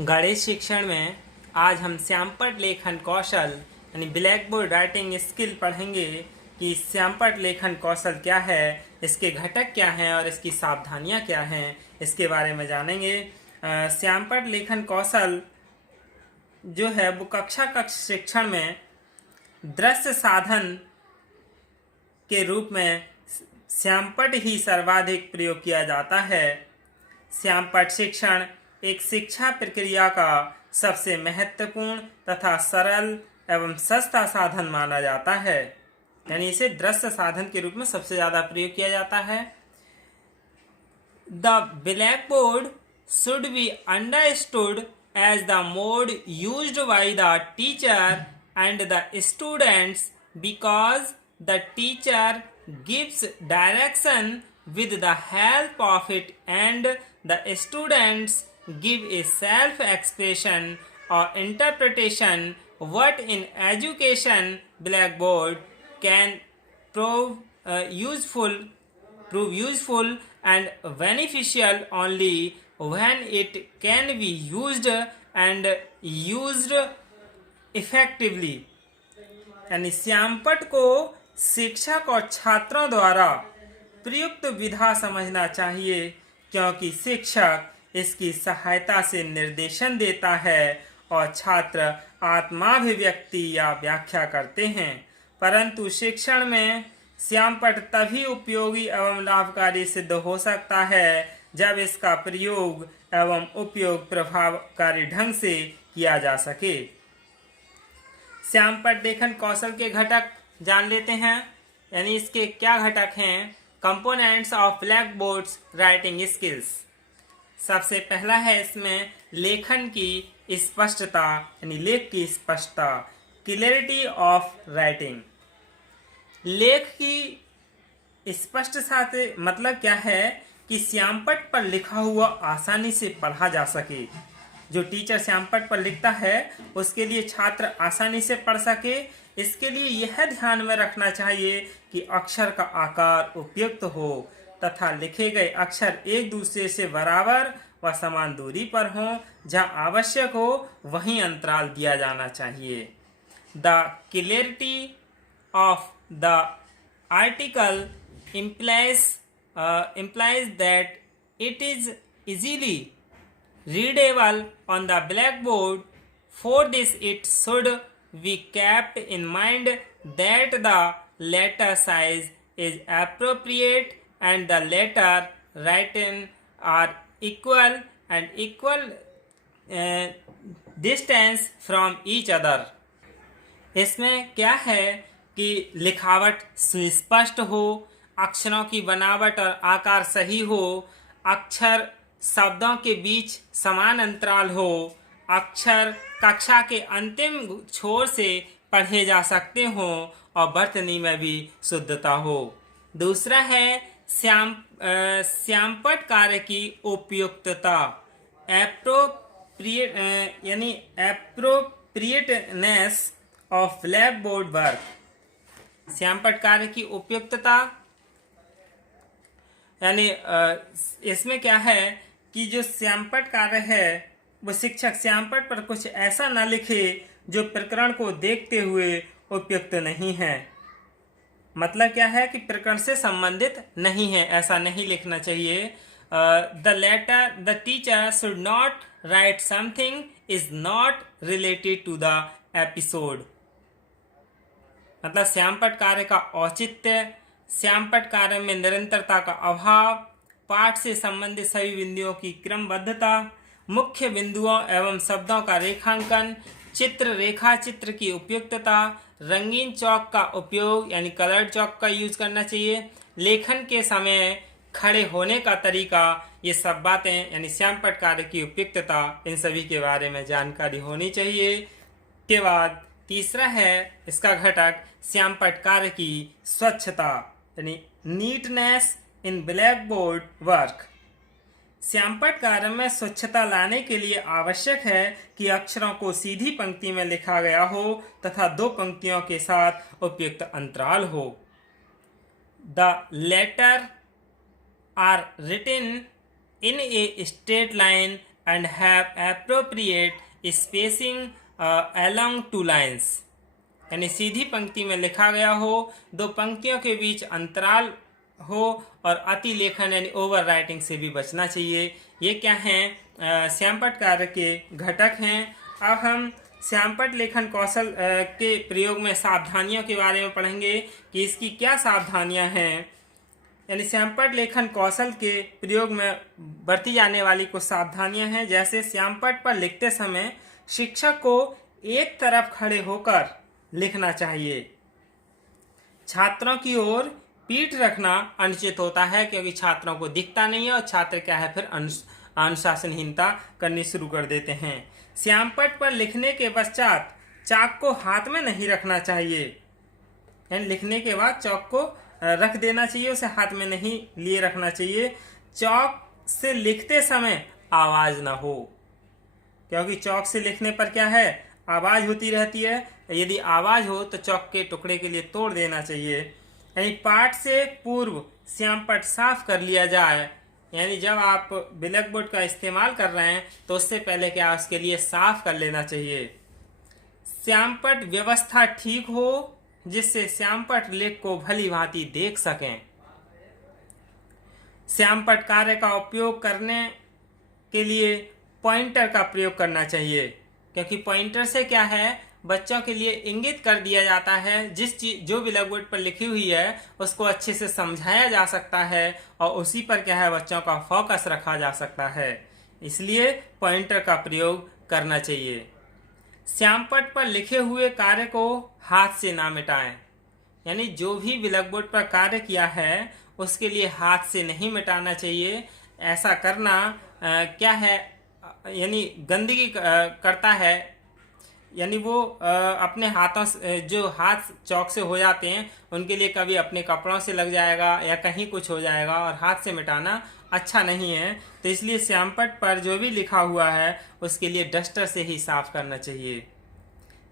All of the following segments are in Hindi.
गणित शिक्षण में आज हम श्यामपट्ट लेखन कौशल यानी ब्लैक बोर्ड राइटिंग स्किल पढ़ेंगे कि श्यामपट्ट लेखन कौशल क्या है, इसके घटक क्या हैं और इसकी सावधानियां क्या हैं, इसके बारे में जानेंगे। श्यामपट्ट लेखन कौशल जो है वो कक्ष शिक्षण में दृश्य साधन के रूप में श्यामपट्ट ही सर्वाधिक प्रयोग किया जाता है। श्यामपट्ट शिक्षण एक शिक्षा प्रक्रिया का सबसे महत्वपूर्ण तथा सरल एवं सस्ता साधन माना जाता है, यानी इसे दृश्य साधन के रूप में सबसे ज्यादा प्रयोग किया जाता है। The black board should be understood as the mode used by the teacher and the students because the teacher gives direction with the help of it and the students give a self-expression or interpretation. What in education blackboard can prove useful and beneficial only when it can be used and used effectively। यानी श्यामपट्ट को शिक्षक और छात्रों द्वारा प्रयुक्त विधा समझना चाहिए, क्योंकि शिक्षक इसकी सहायता से निर्देशन देता है और छात्र आत्माभिव्यक्ति या व्याख्या करते हैं। परंतु शिक्षण में श्यामपट्ट तभी उपयोगी एवं लाभकारी सिद्ध हो सकता है जब इसका प्रयोग एवं उपयोग प्रभावकारी ढंग से किया जा सके। श्यामपट्ट लेखन कौशल के घटक जान लेते हैं, यानी इसके क्या घटक हैं। Components of black boards writing skills. सबसे पहला है इसमें लेखन की स्पष्टता, यानी लेख की स्पष्टता, क्लियरिटी ऑफ राइटिंग। लेख की स्पष्टता से मतलब क्या है कि श्यामपट्ट पर लिखा हुआ आसानी से पढ़ा जा सके। जो टीचर श्यामपट्ट पर लिखता है उसके लिए छात्र आसानी से पढ़ सके। इसके लिए यह ध्यान में रखना चाहिए कि अक्षर का आकार उपयुक्त हो तथा लिखे गए अक्षर एक दूसरे से बराबर व समान दूरी पर हों। जहाँ आवश्यक हो वहीं अंतराल दिया जाना चाहिए। The clarity of the article implies that it is easily readable on the blackboard. For this, it should be kept in mind that the letter size is appropriate and the letter written are equal distance from each other। इसमें क्या है कि लिखावट सुस्पष्ट हो, अक्षरों की बनावट और आकार सही हो, अक्षर शब्दों के बीच समान अंतराल हो, अक्षर कक्षा के अंतिम छोर से पढ़े जा सकते हो और वर्तनी में भी शुद्धता हो। दूसरा है श्यामपट्ट कार्य की उपयुक्तता, यानी appropriateness of blackboard work. श्यामपट्ट कार्य की उपयुक्तता यानी इसमें क्या है कि जो श्यामपट्ट कार्य है वो शिक्षक श्यामपट्ट पर कुछ ऐसा न लिखे जो प्रकरण को देखते हुए उपयुक्त नहीं है। मतलब क्या है कि प्रकरण से संबंधित नहीं है, ऐसा नहीं लिखना चाहिए। The teacher should not write something is not related to the episode. मतलब श्यामपट्ट कार्य का औचित्य, श्यामपट्ट कार्य में निरंतरता का अभाव, पाठ से संबंधित सभी बिंदुओं की क्रमबद्धता, मुख्य बिंदुओं एवं शब्दों का रेखांकन, रेखा चित्र की उपयुक्तता, रंगीन चौक का उपयोग यानी कलर्ड चौक का यूज करना चाहिए, लेखन के समय खड़े होने का तरीका, ये सब बातें यानी श्यामपट्ट कार्य की उपयुक्तता, इन सभी के बारे में जानकारी होनी चाहिए। के बाद तीसरा है इसका घटक श्यामपट्ट कार्य की स्वच्छता, यानी नीटनेस इन ब्लैक बोर्ड वर्क। श्यामपट्ट कार्य में स्वच्छता लाने के लिए आवश्यक है कि अक्षरों को सीधी पंक्ति में लिखा गया हो तथा दो पंक्तियों के साथ उपयुक्त अंतराल हो। The letter are written in a straight line and have appropriate spacing along two lines। यानी सीधी पंक्ति में लिखा गया हो, दो पंक्तियों के बीच अंतराल हो और अति लेखन यानी ओवर राइटिंग से भी बचना चाहिए। ये क्या हैं? श्यामपट्ट कार्य के घटक हैं। अब हम श्यामपट्ट लेखन कौशल के प्रयोग में सावधानियों के बारे में पढ़ेंगे कि इसकी क्या सावधानियां हैं। यानी श्यामपट्ट लेखन कौशल के प्रयोग में बरती जाने वाली कुछ सावधानियां हैं। जैसे श्यामपट्ट पर लिखते समय शिक्षक को एक तरफ खड़े होकर लिखना चाहिए। छात्रों की ओर पीठ रखना अनुचित होता है, क्योंकि छात्रों को दिखता नहीं है और छात्र क्या है फिर अनुशासनहीनता करनी शुरू कर देते हैं। श्यामपट्ट पर लिखने के पश्चात चाक को हाथ में नहीं रखना चाहिए। यानी लिखने के बाद चौक को रख देना चाहिए, उसे हाथ में नहीं लिए रखना चाहिए। चौक से लिखते समय आवाज ना हो, क्योंकि चौक से लिखने पर क्या है, आवाज होती रहती है। यदि आवाज हो तो चौक के टुकड़े के लिए तोड़ देना चाहिए। यानी पाठ से पूर्व श्यामपट्ट साफ कर लिया जाए। यानी जब आप ब्लैक बोर्ड का इस्तेमाल कर रहे हैं तो उससे पहले क्या उसके लिए साफ कर लेना चाहिए। श्यामपट्ट व्यवस्था ठीक हो, जिससे श्यामपट्ट लेख को भली भांति देख सकें। श्यामपट्ट कार्य का उपयोग करने के लिए पॉइंटर का प्रयोग करना चाहिए, क्योंकि पॉइंटर से क्या है, बच्चों के लिए इंगित कर दिया जाता है। जिस चीज जो ब्लैक बोर्ड पर लिखी हुई है उसको अच्छे से समझाया जा सकता है और उसी पर क्या है बच्चों का फोकस रखा जा सकता है। इसलिए पॉइंटर का प्रयोग करना चाहिए। श्यामपट्ट पर लिखे हुए कार्य को हाथ से ना मिटाएं। यानी जो भी ब्लैक बोर्ड पर कार्य किया है उसके लिए हाथ से नहीं मिटाना चाहिए। ऐसा करना क्या है, यानी गंदगी करता है। यानी वो अपने हाथों से, जो हाथ चौक से हो जाते हैं उनके लिए कभी अपने कपड़ों से लग जाएगा या कहीं कुछ हो जाएगा, और हाथ से मिटाना अच्छा नहीं है। तो इसलिए श्यामपट्ट पर जो भी लिखा हुआ है उसके लिए डस्टर से ही साफ करना चाहिए।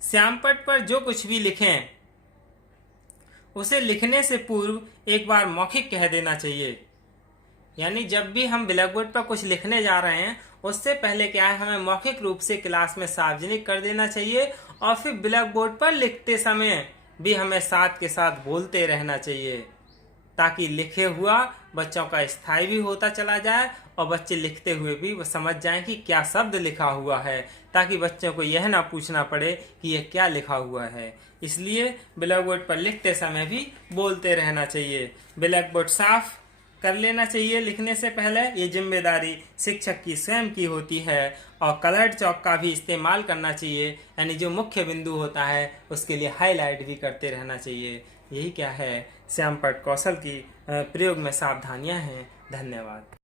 श्यामपट्ट पर जो कुछ भी लिखें उसे लिखने से पूर्व एक बार मौखिक कह देना चाहिए। यानी जब भी हम ब्लैक बोर्ड पर कुछ लिखने जा रहे हैं उससे पहले क्या है, हमें मौखिक रूप से क्लास में सार्वजनिक कर देना चाहिए और फिर ब्लैक बोर्ड पर लिखते समय भी हमें साथ के साथ बोलते रहना चाहिए, ताकि लिखे हुआ बच्चों का स्थायी भी होता चला जाए और बच्चे लिखते हुए भी वो समझ जाएं कि क्या शब्द लिखा हुआ है, ताकि बच्चों को यह ना पूछना पड़े कि यह क्या लिखा हुआ है। इसलिए ब्लैक बोर्ड पर लिखते समय भी बोलते रहना चाहिए। ब्लैक बोर्ड साफ कर लेना चाहिए लिखने से पहले। ये जिम्मेदारी शिक्षक की स्वयं की होती है। और कलर्ड चौक का भी इस्तेमाल करना चाहिए, यानी जो मुख्य बिंदु होता है उसके लिए हाईलाइट भी करते रहना चाहिए। यही क्या है श्यामपट्ट कौशल की प्रयोग में सावधानियां हैं। धन्यवाद।